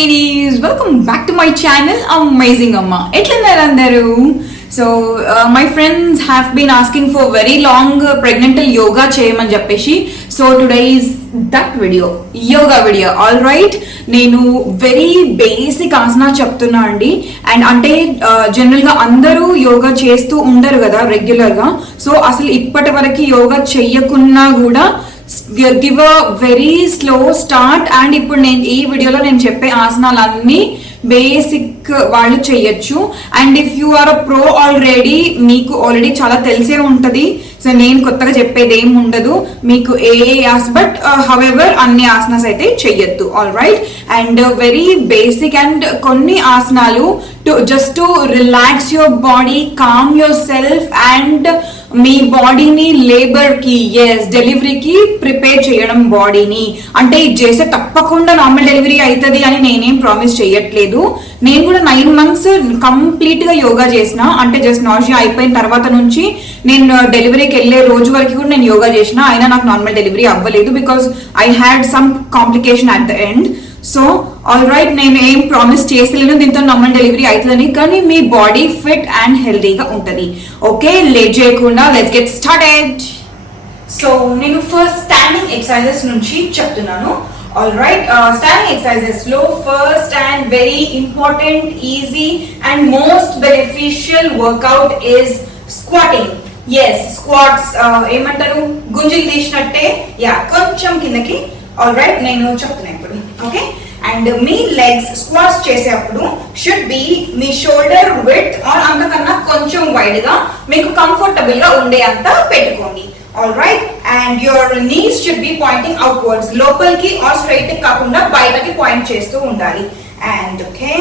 ladies, welcome back to my channel Amazing Amma. ఎట్లున్నారు అందరూ? So my friends have been asking for very long pregnantal yoga చేయమని చెప్పేసి, so today is that video, yoga video. All right, నేను very basic ఆసనా చెప్తున్నా అండి. అండ్ అంటే జనరల్ గా అందరూ యోగా చేస్తూ ఉండరు కదా రెగ్యులర్ గా. సో అసలు ఇప్పటి వరకు యోగా చెయ్యకున్నా కూడా give a very slow start. And ఇప్పుడు నేను ఈ వీడియోలో నేను చెప్పే ఆసనాలన్నీ బేసిక్ వాళ్ళు చెయ్యొచ్చు. And if you are a pro already, మీకు ఆల్రెడీ చాలా తెలిసే ఉంటది. సో నేను కొత్తగా చెప్పేది ఏం ఉండదు మీకు బట్ హవెవర్ అన్ని ఆసనాస్ అయితే చెయ్యొద్దు. All right, and very basic and కొన్ని ఆసనాలు just to relax your body, calm your self and మీ బాడీని లేబర్ కి, ఎస్ డెలివరీకి ప్రిపేర్ చేయడం బాడీని. అంటే ఇది చేస్తే తప్పకుండా నార్మల్ డెలివరీ అవుతుంది అని నేనేం ప్రామిస్ చేయట్లేదు. నేను కూడా 9 months కంప్లీట్ గా యోగా చేసిన, అంటే జస్ట్ నాజియా అయిపోయిన తర్వాత నుంచి నేను డెలివరీకి వెళ్ళే రోజు వరకు కూడా నేను యోగా చేసిన, అయినా నాకు నార్మల్ డెలివరీ అవ్వలేదు because I had some complication at the end. So all right, నేను ఏం ప్రామిస్ చేసలేను దీంతో నార్మల్ డెలివరీ అవుతుందని, కానీ మీ బాడీ ఫిట్ అండ్ హెల్దీగా ఉంటుంది. ఓకే, లేట్ చేయకుండా లెట్స్ గెట్ స్టార్టెడ్. సో నేను ఫస్ట్ స్టాండింగ్ ఎక్సర్సైజెస్ నుంచి చెప్తున్నాను. All right, standing exercises లో first and very important, easy and most beneficial workout is squatting. Yes, squats ఏమంటారు, గుంజలు తీసినట్టే, యా కొంచెం కిందకి. ఆల్ రైట్, నేను చెప్తున్నా ఇప్పుడు. ఓకే, అండ్ మీ లెగ్స్ స్క్వాట్స్ చేసేటప్పుడు షుడ్ బి మీ షోల్డర్ విడ్త్ ఆర్ అంతకన్నా కొంచెం వైడ్ గా మీకు కంఫర్టబుల్ గా ఉండే అంత పెట్టుకోండి. All right, and your knees should be pointing outwards, లోపలికి or straight కాకుండా బయటకి పాయింట్ చేస్తూ ఉండాలి. And okay,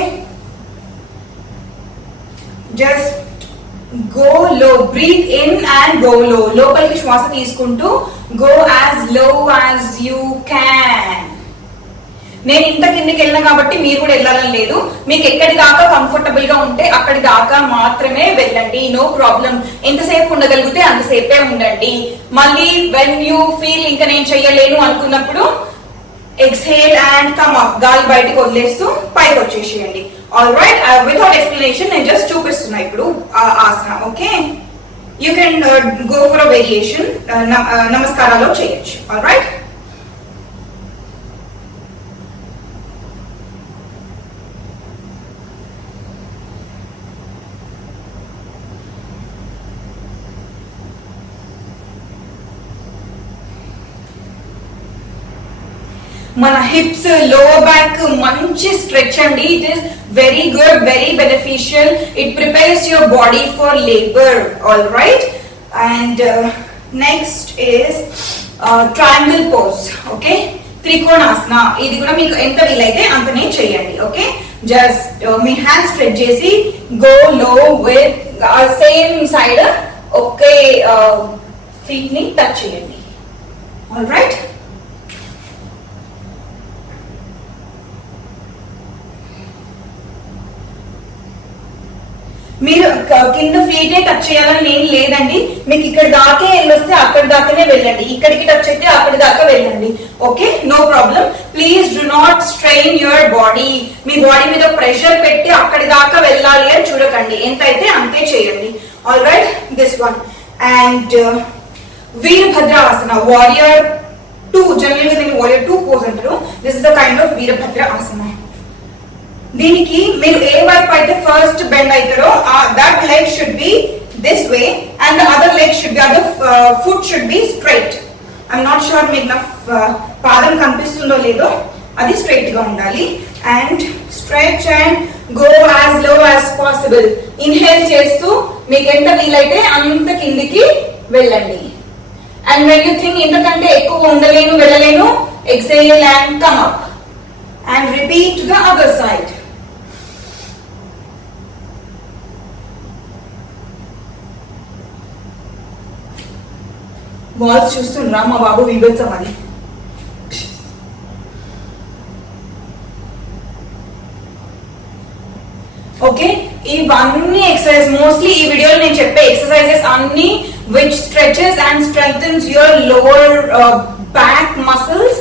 just go low, breathe in and go low. లోపలికి శ్వాస తీసుకుంటూ go as low as you can. నేను ఇంత కిందకి వెళ్ళినా కాబట్టి మీరు కూడా వెళ్ళాలని లేదు. మీకు ఎక్కడి దాకా కంఫర్టబుల్ గా ఉంటే అక్కడి దాకా మాత్రమే వెళ్ళండి, నో ప్రాబ్లం. ఎంతసేపు ఉండగలిగితే అంతసేపే ఉండండి. మళ్ళీ వెన్ యూ ఫీల్ ఇంకా నేను చెయ్యలేను అనుకున్నప్పుడు ఎక్స్హేల్ అండ్ కమ్ అప్, గాలి బయటకు వదిలేస్తూ పైకి వచ్చేసేయండి. ఆల్ రైట్, వితౌట్ ఎక్స్ప్లెనేషన్ నేను జస్ట్ చూపిస్తున్నా ఇప్పుడు asana. Okay, you can go for a variation, నమస్కారాలు చేయొచ్చు. ఆల్ రైట్, మన హిప్స్, లోవర్ బ్యాక్ మంచి స్ట్రెచ్ అండి. It is very good, very beneficial. It prepares your body for labour. All right, and next is triangle pose. Okay, Trikonasana. ఇది కూడా మీకు ఎంత వీలైతే అంతనే చేయండి. ఓకే, జస్ట్ మీ హ్యాండ్ స్ట్రెచ్ చేసి go low with same side. Okay, feet ని టచ్ చేయండి. ఆల్ రైట్, మీరు కింద ఫీటే టచ్ చేయాలని నేను లేదండి. మీకు ఇక్కడ దాకే వెళ్ళొస్తే అక్కడి దాకానే వెళ్ళండి, ఇక్కడికి టచ్ అయితే అక్కడి దాకా వెళ్ళండి. Okay, no problem. Please do not strain your body. మీ బాడీ మీద ప్రెషర్ పెట్టి అక్కడి దాకా వెళ్ళాలి అని చూడకండి, ఎంత అయితే అంతే చేయండి. All right, this one. And Virabhadrasana, warrior 2. General గా దీన్ని వారియర్ 2 పోజ్ అంటారు. This is the kind of Virabhadra asana. దీనికి మీరు ఏ వైపు అయితే ఫస్ట్ బెండ్ అవుతారో that leg should be this way and the other leg should be, other foot should be straight. I'm not sure మీకు నా పాదం కనిపిస్తుందో లేదో, అది స్ట్రైట్ గా ఉండాలి. And stretch and go as low as possible. Inhale చేస్తూ మీకు ఎంత వీలైతే అంత కిందికి వెళ్ళండి. అండ్ వెన్ యూ థింక్ ఇంతకంటే ఎక్కువ ఉండలేను, వెళ్ళలేను, exhale and come up and repeat to the other side. వాల్స్ చూస్తుండ్రా మా బాబు విభత్సం అది. ఓకే, ఇవన్నీ ఎక్సర్సైజ్ మోస్ట్లీ ఈ వీడియోలో నేను చెప్పే ఎక్సర్సైజెస్ అన్ని which stretches and strengthens your lower back muscles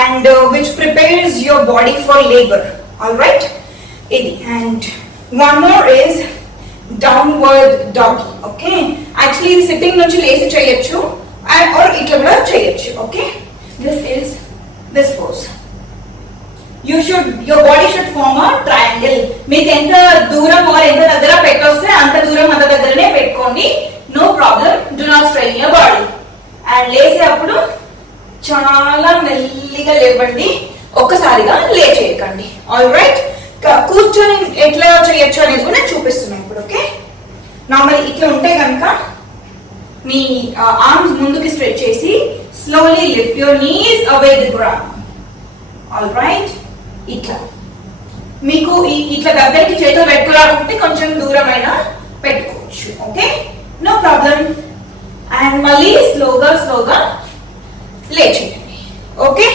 and which prepares your body for labor. All right, and one more is downward doggy. Okay, actually sitting nunchi lesi cheyochu or itla kuda cheyochu. Okay, this is this pose. Your body should form a triangle. మీకు ఎంత దూరం or ఎంత దగ్గర పెట్టొస్తే అంత దూరం అంత దగ్గరనే పెట్టుకోండి. No problem. Do not strain your body. And లేసేటప్పుడు చాలా మెల్లిగా లేవండి, ఒక్కసారిగా లేచేయకండి. ఆల్ రైట్, కూర్చొని ఎట్లా చేయొచ్చు అనేది కూడా చూపిస్తున్నాను ఇప్పుడు. ఓకే, నార్మల్ ఇట్లా ఉంటే కనుక మీ ఆర్మ్స్ ముందుకి స్ట్రెచ్ చేసి slowly lift your knees away the ground. All right, ఇట్లా మీకు ఇట్లా దగ్గరికి చేతులు పెట్టుకోవాలంటే కొంచెం దూరమైనా పెట్టుకోవచ్చు. Okay, no problem. అండ్ మళ్ళీ స్లోగా లేచేయండి. Okay,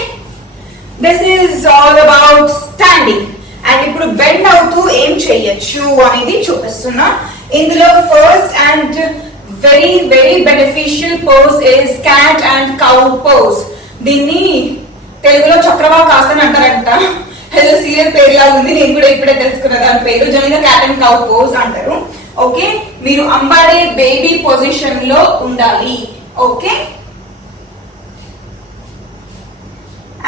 this is all about standing. And ఇప్పుడు బెండ్ అవుతూ ఏం చేయొచ్చు అనేది చూపిస్తున్నా. ఇందులో first and very very beneficial pose is cat and cow pose. దీన్ని తెలుగులో చక్రవాకాసన్ అంటారంట. ఏదో సీరియల్ పేరులా ఉంది, నేను కూడా ఇప్పుడే తెలుసుకున్నా దాని పేరు. జనరల్గా క్యాట్ అండ్ కౌ పోజ్ అంటారు. ఓకే, మీరు అంబాడే బేబీ పొజిషన్ లో ఉండాలి. ఓకే,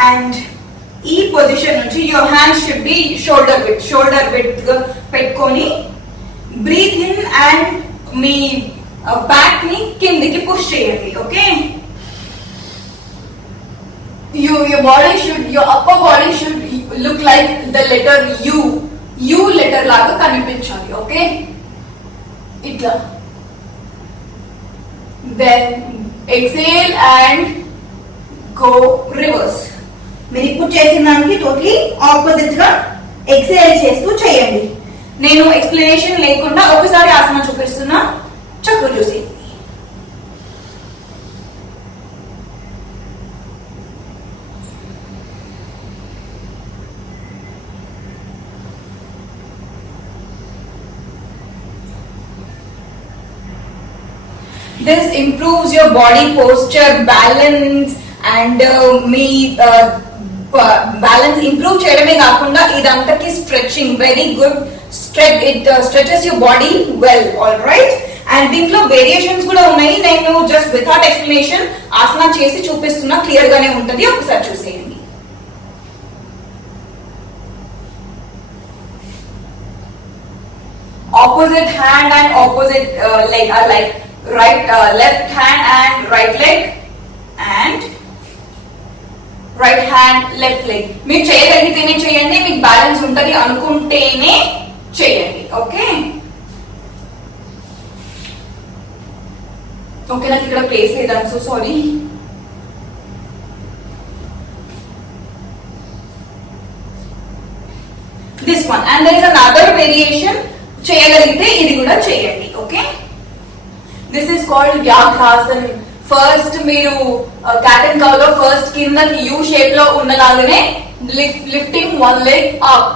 అండ్ ఈ పొజిషన్ నుంచి your hand should be shoulder width పెట్టుకొని బ్రీత్ ఇన్ అండ్ మీ బ్యాక్ ని కిందికి పుష్ చేయండి. Okay, your body should, your upper body should look like the letter U letter లాగా కనిపించాలి. ఓకే, ఇట్లా. then exhale and go reverse. మీరు ఇప్పుడు చేసిన దానికి టోటలీ ఆపోజిట్ గా ఎక్సేల్ చేస్తూ చేయండి. నేను ఎక్స్ప్లెనేషన్ లేకుండా ఒకసారి ఆసనం చూపిస్తున్నా, చక్కగా చూసేయండి. This improves your body posture, balance, and మీ బ్యాలెన్స్ ఇంప్రూవ్ చేయడమే కాకుండా ఇదంతకి stretching, very good stretch. It stretches your body well. All right, and దీంట్లో వేరియేషన్స్ కూడా ఉన్నాయి. నేను జస్ట్ వితౌట్ ఎక్స్ప్లెనేషన్ ఆసనా చేసి చూపిస్తున్నా, క్లియర్ గానే ఉంటుంది, ఒకసారి చూసేయండి. Opposite hand and opposite leg are like right left hand and right leg and right hand left leg. మీరు చేయగలిగితేనే చేయండి, మీకు బ్యాలెన్స్ ఉంటుంది అనుకుంటేనే చేయండి. ఓకే, నాకు ఇక్కడ ప్లేస్ లేదు, I'm so sorry. This one, and there is another variation. చేయగలిగితే ఇది కూడా చేయండి. Okay, this is called Vyaghrasan. First మీరు క్యాట్ అండ్ కౌ లో ఫస్ట్ కిందకి యూ షేప్ లో ఉన్నలాగానే lifting one leg up.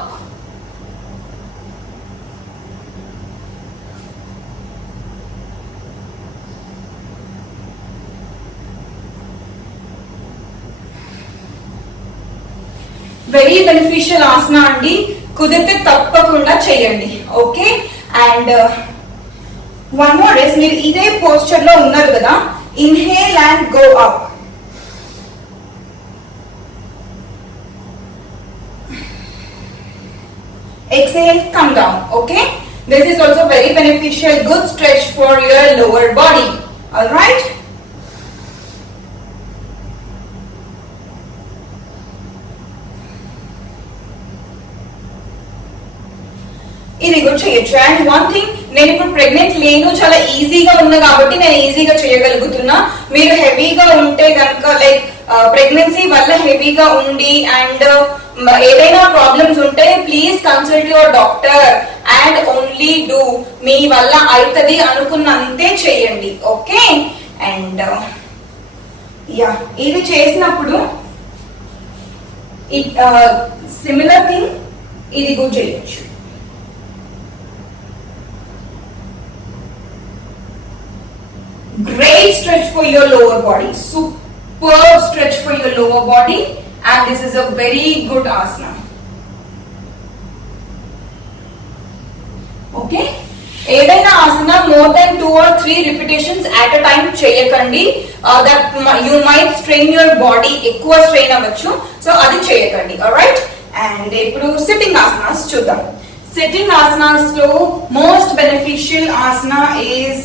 Very beneficial asana అండి, కుదిరితే తప్పకుండా చేయండి. Okay, and one more is మీరు ఇదే పోస్చర్ లో ఉన్నారు కదా, inhale and go up. Exhale, come down. Okay, this is also very beneficial, good stretch for your lower body. All right, ఇది కూడా చేయొచ్చు. అండ్ వన్ థింగ్, నేను ఇప్పుడు ప్రెగ్నెంట్ లేను, చాలా ఈజీగా ఉన్నా కాబట్టి నేను ఈజీగా చేయగలుగుతున్నా. మీరు హెవీగా ఉంటే కనుక, లైక్ ప్రెగ్నెన్సీ వల్ల హెవీగా ఉండి అండ్ ఏదైనా ప్రాబ్లమ్స్ ఉంటే please consult your doctor and only do మీ వల్ల అవుతుంది అనుకున్నంతే చేయండి. ఓకే, అండ్ యా, ఇది చేసినప్పుడు సిమిలర్ థింగ్ ఇది కూడా చేయొచ్చు. Great stretch for your lower body, superb stretch for your lower body, and this is a very good asana. Okay, ఏదైనా asana more than 2 or 3 repetitions at a time చేయకండి. That you might strain your body, ఎక్కువ strain అవ్వచ్చు. So అది చేయకండి. Alright, and ఇప్పుడు sitting asanas చూద్దాం. Sitting asanas లో most beneficial asana is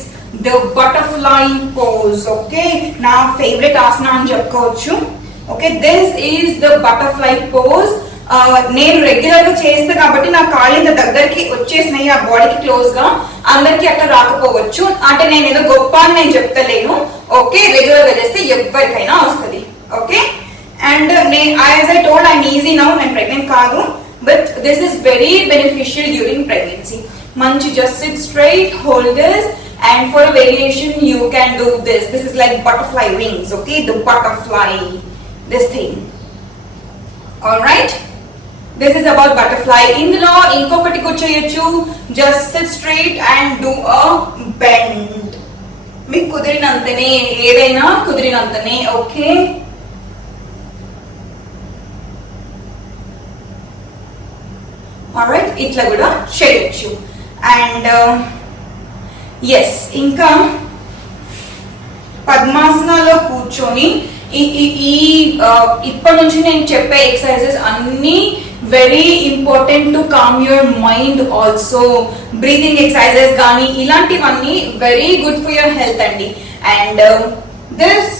the butterfly pose. Okay, నా ఫేవరెట్ ఆసన అని చెప్పుకోవచ్చు. Okay, this is the butterfly pose. నేను రెగ్యులర్ గా చేస్తే కాబట్టి నా కాళ్ళు ఇంత దగ్గరికి వచ్చేసినాయి ఆ బాడీకి క్లోజ్ గా. అందరికి అట్లా రాకపోవచ్చు, అంటే నేను ఏదో గొప్ప అని నేను చెప్తలేను. ఓకే, రెగ్యులర్ గా చేస్తే ఎవరికైనా వస్తుంది. Okay, and as I told I'm easy now, నేను ప్రెగ్నెంట్ కాదు, but this is very beneficial during pregnancy. మంచి just sit straight, hold this, and for a variation you can do this. This is like butterfly wings. Okay, the butterfly, this thing. All right, this is about butterfly. ఇందులో ఇంకొకటి కూడా చేయొచ్చు. just sit straight and do a bend. మీకు కుదిరినంతనే, ఏదైనా కుదిరినంతనే. Okay, all right, ఇట్లా కూడా చేయొచ్చు. అండ్ ఎస్, ఇంకా పద్మాసనాలో కూర్చొని ఇప్పటి నుంచి నేను చెప్పే ఎక్సర్సైజెస్ అన్ని very important to calm your mind also. Breathing exercises కానీ ఇలాంటివన్నీ very good for your health అండి. అండ్ దిస్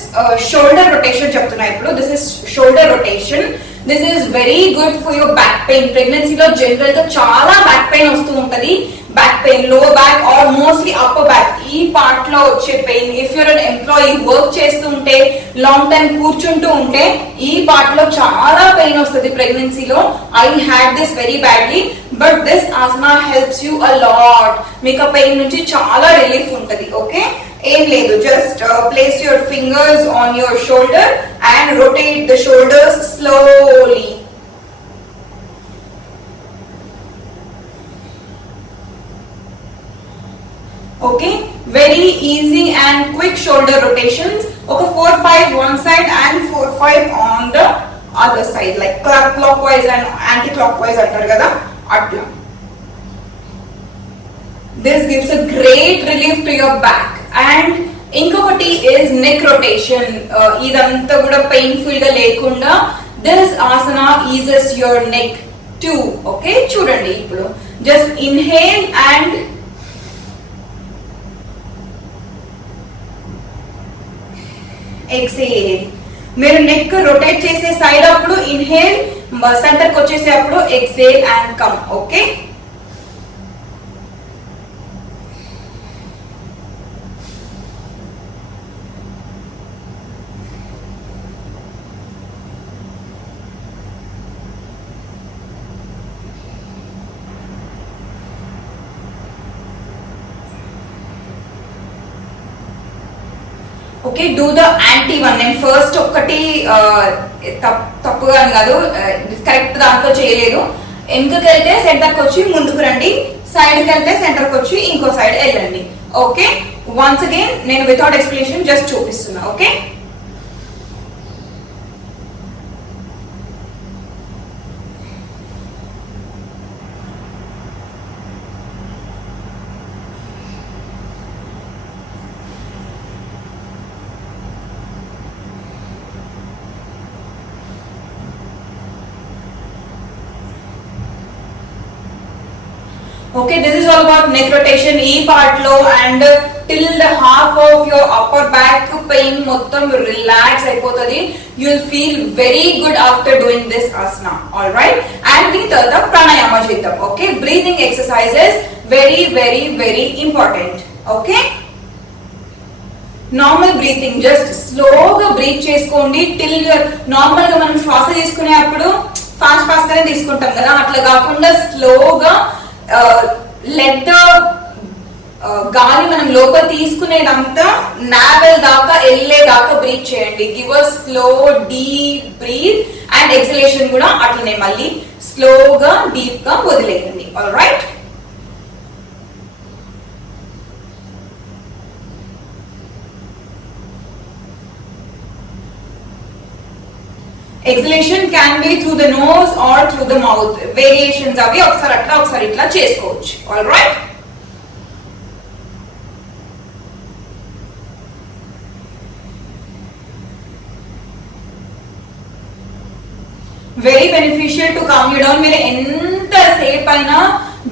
షోల్డర్ రొటేషన్ చెప్తున్నా ఇప్పుడు. This is shoulder rotation. This is very good for your back pain. ప్రెగ్నెన్సీలో general గా చాలా back pain వస్తూ ఉంటది. బ్యాక్ పెయిన్, లో back or mostly upper back, ఈ పార్ట్ లో వచ్చే pain. If you're an employee, work చేస్తూ ఉంటే, లాంగ్ టైం కూర్చుంటూ ఉంటే ఈ పార్ట్ లో చాలా పెయిన్ వస్తుంది ప్రెగ్నెన్సీలో. I had this very badly, but this ఆసనా హెల్ప్స్ యూ అ లాట్. మీకు ఆ పెయిన్ నుంచి చాలా రిలీఫ్ ఉంటది. ఓకే, ఏం లేదు, just place your fingers on your shoulder and rotate the shoulders slowly. Okay, very easy and quick shoulder rotations. Okay, 4-5 one side and 4-5 on the other side, like clockwise and anti-clockwise antaru kada atla. This gives a great relief to your back. And inkokati is neck rotation. Idantha kuda painful ga lekunda this asana eases your neck too. Okay, chudandi ippudu just inhale and exhale. మీరు neck rotate చేసే సైడ్ అప్పుడు inhale, centre కి వచ్చేసే అప్పుడు exhale and come. Okay, okay, do the anti one. నేను ఫస్ట్ ఒక్కటి తప్పుగా అని కాదు, కరెక్ట్ దాంట్లో చేయలేదు. వెనుకకి వెళ్తే సెంటర్కి వచ్చి ముందుకు రండి, సైడ్కి వెళ్తే సెంటర్కి వచ్చి ఇంకో సైడ్ వెళ్ళండి. ఓకే, వన్స్ అగైన్ నేను వితౌట్ ఎక్స్ప్లెనేషన్ జస్ట్ చూపిస్తున్నా. Okay, okay, this is all about neck rotation ee part lo, and till the half of your upper back pain mottam relax ayipotadi. You will feel very good after doing this asana. All right, and the tarvata pranayama cheddam. Okay, breathing exercises very very very important. Okay, normal breathing, just స్లోగా బ్రీత్ చేసుకోండి till your normal గా మనం శ్వాస తీసుకునేటప్పుడు ఫాస్ట్ గానే తీసుకుంటాం కదా, అట్లా కాకుండా స్లోగా లెట్ ద గాలి మనం లోపల తీసుకునేదంతా నావెల్ దాకా వెళ్ళేదాకా బ్రీత్ చేయండి. Give a slow deep breath and exhalation కూడా అట్లనే మళ్ళీ స్లోగా డీప్ గా వదిలేయండి. All right, exhalation can be through the nose or through the mouth. Variations అవి ఒకసారి అట్లా ఒకసారి ఇట్లా చేసుకోవచ్చు. All right, very beneficial to calm you down. మీరు ఎంత సేపు అయినా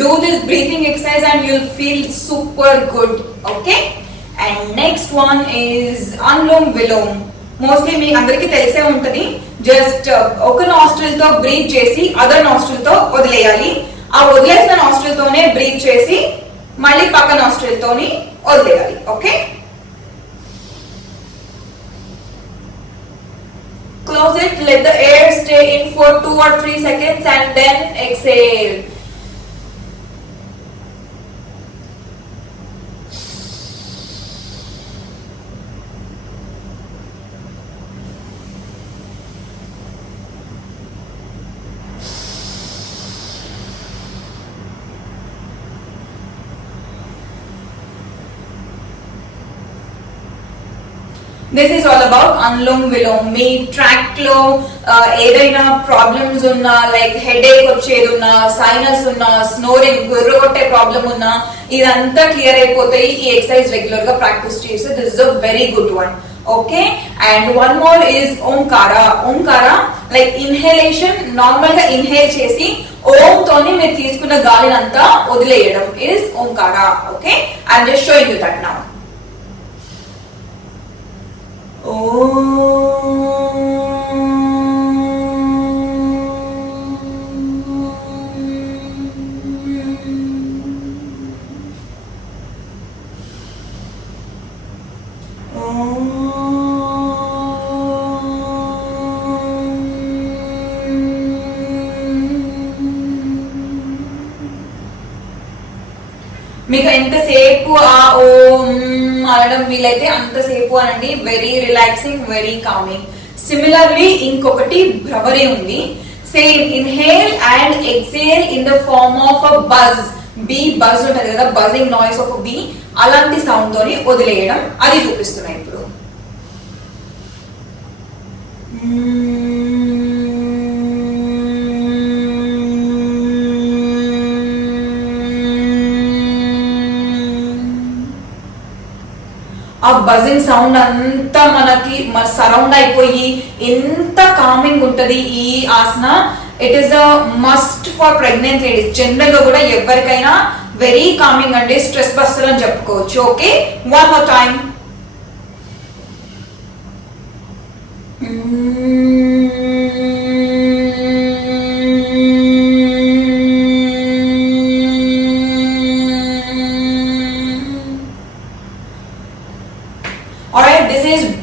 do this breathing exercise and you'll feel super good. Okay, and next one is Anulom Vilom. Mostly మీకు అందరికీ తెలిసే ఉంటది. జస్ట్ ఒక నాస్ట్రిల్ తో బ్రీత్ చేసి అదర్ నాస్ట్రిల్ తో వదిలేయాలి. ఆ వదిలేసిన నాస్ట్రిల్ తోనే బ్రీత్ చేసి మళ్ళీ పక్క నాస్ట్రిల్ తోని వదిలేయాలి. Okay, close it, let the air stay in for 2 or 3 seconds and then exhale. This is all about Anulom Vilom. మీ ట్రాక్ లో ఏదైనా ప్రాబ్లమ్స్ ఉన్నా, లైక్ హెడేక్ వచ్చేది ఉన్నా, సైనస్ ఉన్నా, స్నోరింగ్ గుర్రగొట్టే ప్రాబ్లం ఉన్నా, ఇదంతా క్లియర్ అయిపోతాయి ఈ ఎక్సర్సైజ్ రెగ్యులర్ గా ప్రాక్టీస్ చేస్తే. This is a very good one. Okay, and one more is Omkara. Omkara like inhalation, normal గా ఇన్హేల్ చేసి ఓం తోని మీరు తీసుకున్న గాలినంతా వదిలేయడం is Omkara. Okay, I'm just showing you that now. మీకు ఎంతసేపు ఆ ఓం అనడం వీలైతే అంతసేపు అనండి. Very relaxing, very calming. Similarly ఇంకొకటి భ్రమరి ఉంది. Same inhale and exhale in the form of a buzz. Be buzz ఉంటది కదా, బజింగ్ నాయిస్ ఆఫ్ బీ, అలాంటి సౌండ్ తోని వదిలేయడం. అది చూపిస్తున్నాయి ఇప్పుడు. ఆ బజింగ్ సౌండ్ అంతా మనకి సరౌండ్ అయిపోయి ఎంత కామింగ్ ఉంటది ఈ asana. It is a must for pregnant ladies. General గా కూడా ఎవరికైనా వెరీ కామింగ్ అండి, స్ట్రెస్ బస్టర్ అని చెప్పుకోవచ్చు. Okay, one more time.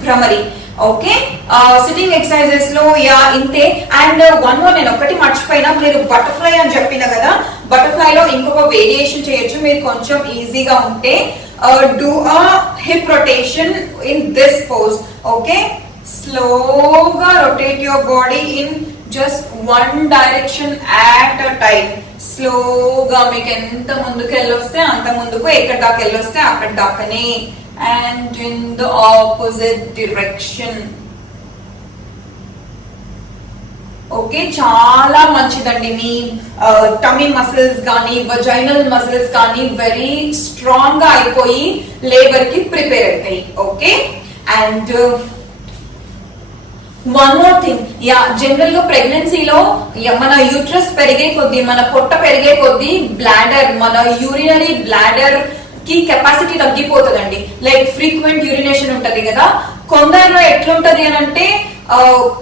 Bhramari. Okay, sitting exercises లో యా ఇంతే. అండ్ వన్ మోర్, నేను ఒకటి మర్చిపోయినా, మీరు బటర్ఫ్లై అని చెప్పిన కదా, బటర్ఫ్లై లో ఇంకొక వేరియేషన్ చేయొచ్చు మీరు కొంచెం ఈజీగా ఉంటే. Do a hip rotation in this pose. Okay, స్లోగా rotate your body in just one direction at a time. స్లోగా మీకు ఎంత ముందుకు వెళ్ళొస్తే అంత ముందుకు, ఎక్కడి దాకా వెళ్ళొస్తే అక్కడి దాకానే. And in the opposite direction. Okay, చాలా మంచిదండి. మీ టమీ మసిల్స్ కానీ వజైనల్ మసిల్స్ కానీ వెరీ స్ట్రాంగ్ గా అయిపోయి లేబర్ కి ప్రిపేర్ అవుతాయి. Okay, and one more thing, yeah general గా ప్రెగ్నెన్సీలో మన యూట్రస్ పెరిగే కొద్దీ, మన పొట్ట పెరిగే కొద్దీ బ్లాడర్, మన యూరినరీ బ్లాడర్ కి కెపాసిటీ తగ్గిపోతుందండి. లైక్ ఫ్రీక్వెంట్ యూరినేషన్ ఉంటది కదా, కొందరిలో ఎట్లుంటది అని అంటే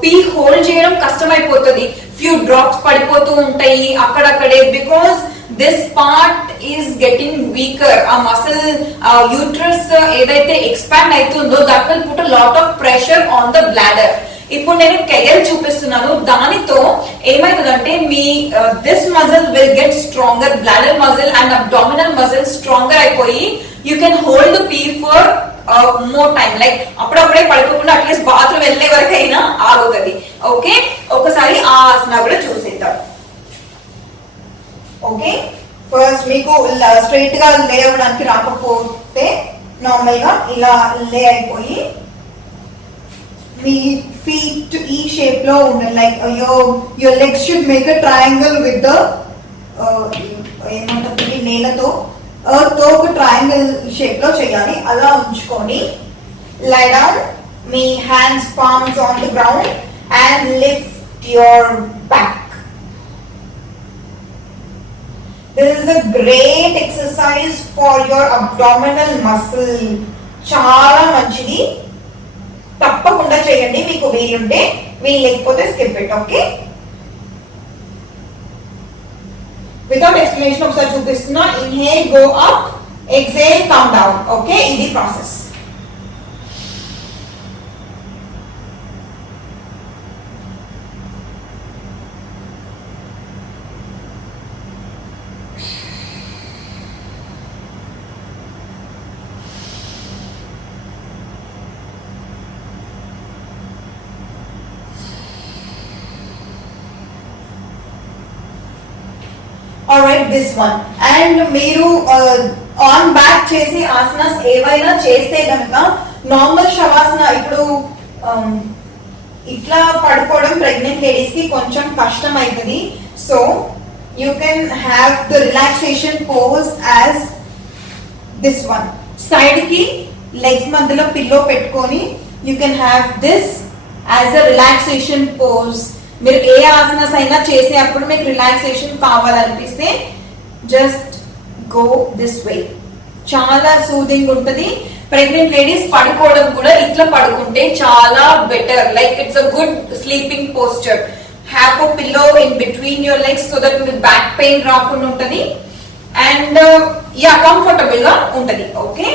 పీ హోల్డ్ చేయడం కష్టమైపోతుంది. ఫ్యూ డ్రాప్స్ పడిపోతూ ఉంటాయి అక్కడక్కడే. Because this part is getting weaker. ఆ మసిల్ యూట్రస్ ఏదైతే ఎక్స్పాండ్ అవుతుందో that will put a lot of pressure on the bladder. ఇప్పుడు నేను కెగల్ చూపిస్తున్నాను, దానితో ఏమైతుందంటే మీ this muscle will get stronger, bladder muscle and abdominal muscle stronger అయిపోయి you can hold the pee for more time. Like అప్పుడప్పుడే పడిపోకుండా at least bathroom వెళ్ళే వరకు అయినా ఆగుతుంది. ఓకే, ఒకసారి ఆ ఆసన కూడా చూసేద్దాం. ఓకే, ఫస్ట్ మీకు స్ట్రైట్ గా లే అవ్వడానికి రాకపోతే నార్మల్ గా ఇలా లే అయిపోయి మీ feet ఈ షేప్ లో ఉండాలి. Like your legs should make a triangle with the ఏమంటుంది నేలతో ఎర్త్ తో ఒక ట్రయాంగిల్ షేప్ లో చేయాలి. అలా ఉంచుకొని lie down, me hands palms on the ground and lift your back. This is a great exercise for your abdominal muscle. చాలా మంచిది, తప్పకుండా చేయండి. మీకు వీలుంటే, వీలేకపోతే skip it. Okay, without explanation ఒకసారి చూపిస్తున్నా. Inhale, go up, exhale, come down. Okay, ఇది process. Alright, this one. And మీరు ఆన్ బ్యాక్ చేసి ఆసనాస్ ఏవైనా చేస్తే కనుక నార్మల్ శవాసన, ఇప్పుడు ఇట్లా పడుకోవడం ప్రెగ్నెంట్ లేడీస్ కి కొంచెం కష్టం అవుతుంది. So you can have the relaxation pose as this one. Side కి లెగ్స్ మధ్యలో పిల్లో పెట్టుకొని you can have this as a relaxation pose. మీరు ఏ ఆసనాస్ అయినా చేసే అప్పుడు మీకు రిలాక్సేషన్ కావాలనిపిస్తే జస్ట్ గో దిస్ వే. చాలా సూదింగ్ ఉంటుంది. ప్రెగ్నెంట్ లేడీస్ పడుకోవడం కూడా ఇట్లా పడుకుంటే చాలా better. Like it's a good sleeping posture. Have a pillow in between your legs so that మీకు బ్యాక్ పెయిన్ రాకుండా ఉంటది. అండ్ యా, కంఫర్టబుల్ గా ఉంటది. Okay,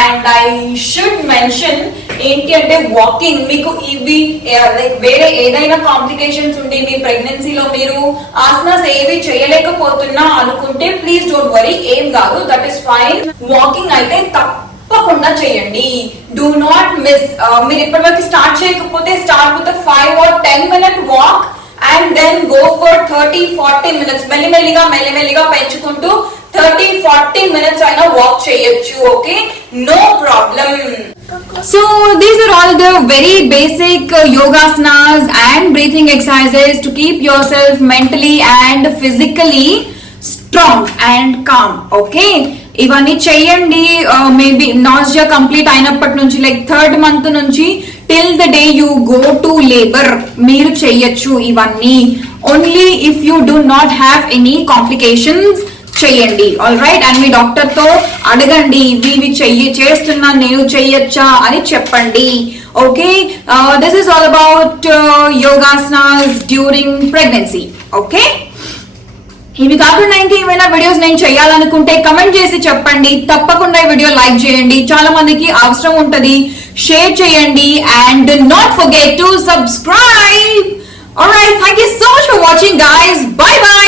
and I should mention ఏంటి అంటే వాకింగ్. మీకు ఇవి లైక్ వేరే ఏదైనా కాంప్లికేషన్స్ ఉండి మీ ప్రెగ్నెన్సీలో మీరు ఆసనాస్ ఏవి చేయలేకపోతున్నా అనుకుంటే ప్లీజ్ డోంట్ వరీ, ఏం కాదు, దట్ ఈస్ ఫైన్. వాకింగ్ అయితే తప్పకుండా చేయండి. Do not miss. మీరు ఇప్పటివరకు స్టార్ట్ చేయకపోతే start with 5 or 10 minute walk and then go for 30-40 minutes. మెల్లిమెల్లిగా పెంచుకుంటూ 30-40 minutes అయినా వాక్ చేయొచ్చు. Okay, no problem. So these are all the very basic yogasanas and breathing exercises to keep yourself mentally and physically strong and calm. Okay, ఇవన్నీ చెయ్యండి. Maybe nausea complete అయినప్పటి నుంచి, like 3rd month నుంచి till the day you go to labour మీరు చెయ్యొచ్చు ఇవన్నీ. Only if you do not have any complications చెయ్యండి. All right, and మీ డాక్టర్ తో అడగండి, ఇవి చేస్తున్నా నేను చెయ్యొచ్చా అని చెప్పండి. Okay, this is all about yogasanas during pregnancy. Okay, ఇవి కాకుండా ఇంకా ఏమైనా వీడియోస్ నేను చేయాలనుకుంటే కమెంట్ చేసి చెప్పండి. తప్పకుండా ఈ వీడియో లైక్ చేయండి, చాలా మందికి అవసరం ఉంటది. షేర్ చేయండి and not forget to subscribe. Alright, thank you so much for watching guys. By by.